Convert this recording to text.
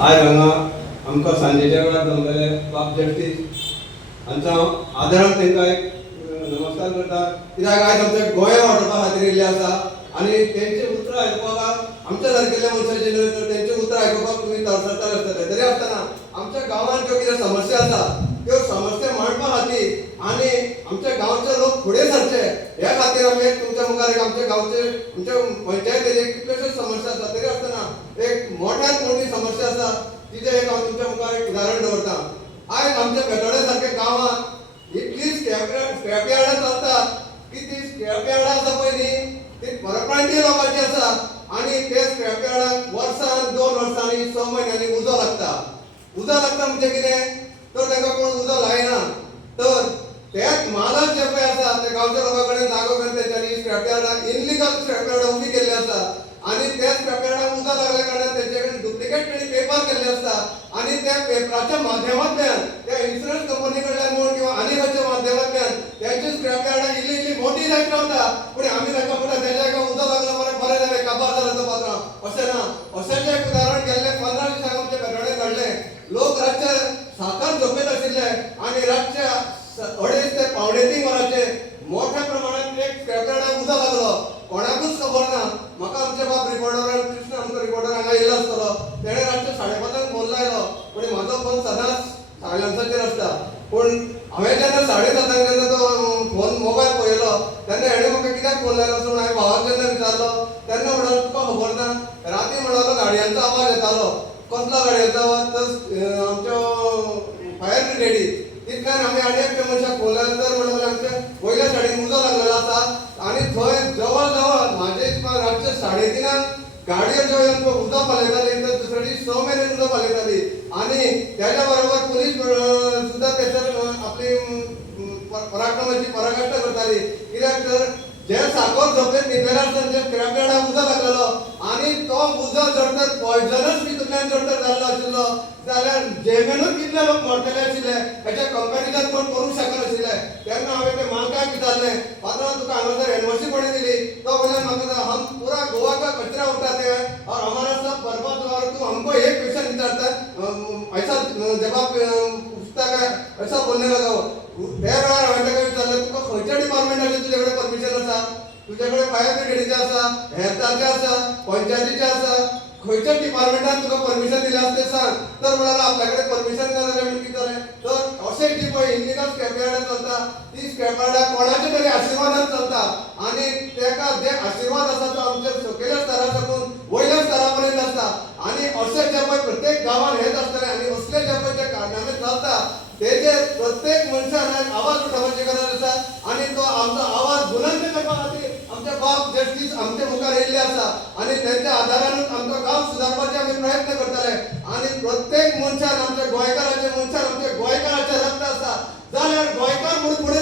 आयज हांगा आमकां सांजेच्या वेळार जमलेले बाब जस्टीस हांचा आदरान तांकां एक नमस्कार करता, कित्याक आयज आमच्या गोंया वाडोवपा खातीर येयल्ले आसा आनी तेंचे उतरां आयकुपाक आमच्या सारकेल्या मनशाचे न्हय तर तेंचे उतरां आयकुपाक तुमी तळसळटाले आसतले। तरी आसतना आमच्या गांवांत ज्यो कितें समस्या आसा त्यो समस्या मांडपा खातीर आनी आमच्या गांवचे लोक फुडें सरचे ह्या खातीर आमी एक तुमच्या मुखार एक आमच्या गांवचे आमच्या पंचायतीचे कितल्योश्योच समस्या आसा, तरी आसतना एक मोठ्यांत मोठी समस्या आसा तिचे एक हांव तुमच्या मुखार एक उदाहरण दवरता। आयज आमच्या बेतोडे सारक्या गांवांत इतली स्क्रॅप यार्डां चलतात की ती स्क्रॅप यार्डां आसा पळय न्ही ती परप्रांतीय लोकांची आसा आनी ते स्क्रॅप यार्डाक वर्सान 2 वर्सांनी 6 म्हयन्यांनी उजो लागता। उजो लागता म्हणजे कितें तर तांकां कोण उजो लायना, तर त्याच मालक जे पळय आसा ते गांवच्या लोकां कडेन जागो घेवन तेंच्यांनी स्क्रॅप यार्डाक इनलिगल स्क्रॅप यार्डां उबी केल्ली आसा आनी त्या स्क्रॅप यार्डाक उजो लागल्या कारणान तेंचे कडेन डुप्लिकेट पेपर केल्ले आसता आनी त्या पेपराच्या माध्यमांतल्यान त्या इन्शुरन्स कंपनी कडल्यान म्हण किंवा आनी खंयच्या माध्यमांतल्यान त्यांची स्क्रॅप यार्डां इल्ली मोठी जायत रावता, पूण आमी तांकां म्हणटा तेज्या एका उजो लागलो बरें जालें काबार जालो तो पात्रांव, अशें ना। अशेंच एक उदाहरण गेल्ले 15 दिसांक आमचे बेतोडे घडलें। लोक रातचे साकार झोपेत आशिल्ले आनी रातच्या 2:30 ते 2:45 वरांचेर मोठ्या प्रमाणात एक स्क्रॅप यार्डाक उजो लागलो। कोणाकूच खबर ना। म्हाका आमचे बाब रिपोर्टर कृष्ण आमचो रिपोर्टर हांगा येयलो आसतलो, तेणें रातचे 5:30 फोन लायलो, पूण म्हाजो फोन सदांच सायलन्साचेर आसता। पूण हांवें जेन्ना 7:30 जेन्ना तो फोन मोबायल पळयलो तेन्ना हेणें म्हाका कित्याक फोन लायलो म्हूण हांवें भावाक जेन्ना विचारलो तेन्ना म्हणलो तुका खबर ना, राती म्हणलो गाडयांचो आवाज येतालो। कसलो गाडयांचो आवाज तर आमच्यो फायर ब्रिगेडी। तितल्यान आमी आनी एकट्या मनशाक फोन लायलो तर म्हणलें आमच्या वयल्या सायडीन उजो लागलेलो आसा आनी थंय जवळ जवळ म्हाजे हिसपान रातचे 3:30 गाडयो ज्यो येवन उदो पालयताली तर दुसरे दीस 6 मेरेन उदो पालयताली आनी तेज्या बरोबर पुलीस सुद्दां तेचेर आपली पराक्रमाची पराकाष्ठा करताली, कित्याक तर जे साकोर झोपेत न्हिदलेले आसतना जे स्क्रॅप यार्डाक उजो लागलेलो आनी तो उजो जर तर पॉयझनस तितूंतल्यान जर तर जाल्लो आशिल्लो जाल्यार जेमेनूच कितले लोक मरतले आशिल्ले हेचे कंपॅरिजन कोण करूंक शकनाशिल्ले। तेन्ना हांवें ते मालकाक विचारलें, पात्रांव तुका हांगासर एनओसी कोणें दिली? तो बोले म्हाका हम पूरा गोवा का कचरा उठाते हैं और हमारा सब बर्बाद हुआ और तू हमको एक क्वेश्चन विचारता है, ऐसा जवाब पूछता है, ऐसा बोलने लगा वो। त्या वेळार हांवें ताका विचारलें तुका खंयच्या डिपार्टमेंटाचें तुजे कडेन परमिशन आसा? तुजे कडेन फायर ब्रिगेडीचें आसा, हेल्थाचें आसा, पंचायतीचें आसा, खंयच्या डिपार्टमेंटान तुका परमिशन दिलें आसा तें सांग। तर म्हणालो आपल्या कडेन परमिशन ना जाल्यार आमी कितें जालें? तर अशें जी पळय इल्लिगल स्क्रॅप यार्डां चलता ती स्क्रॅप यार्डां कोणाचे तरी आशिर्वादान चलता आनी तेका जे आशिर्वाद आसा तो आमच्या सकयल्या स्तरा साकून वयल्या स्तरा पर्यंत आसता आनी अशें जे पळय प्रत्येक गांवांत हेच आसतलें आनी असले जे पळय जे कारनामे चलता तेजे प्रत्येक मनशान आवाज उठोवपाची गरज आसा आनी तो आमचो आवाज बुलंद करपा खातीर आमचे बाब जस्टीस आमचे मुखार येयल्ले आसा आनी तेंच्या आदारानूच आमचो गांव सुदारपाचे आमी प्रयत्न करतले आनी प्रत्येक मनशान आमच्या गोंयकाराचे मनशान आमच्या गोंयकाराचें रक्त आसा जाल्यार गोंयकार म्हणून फुडें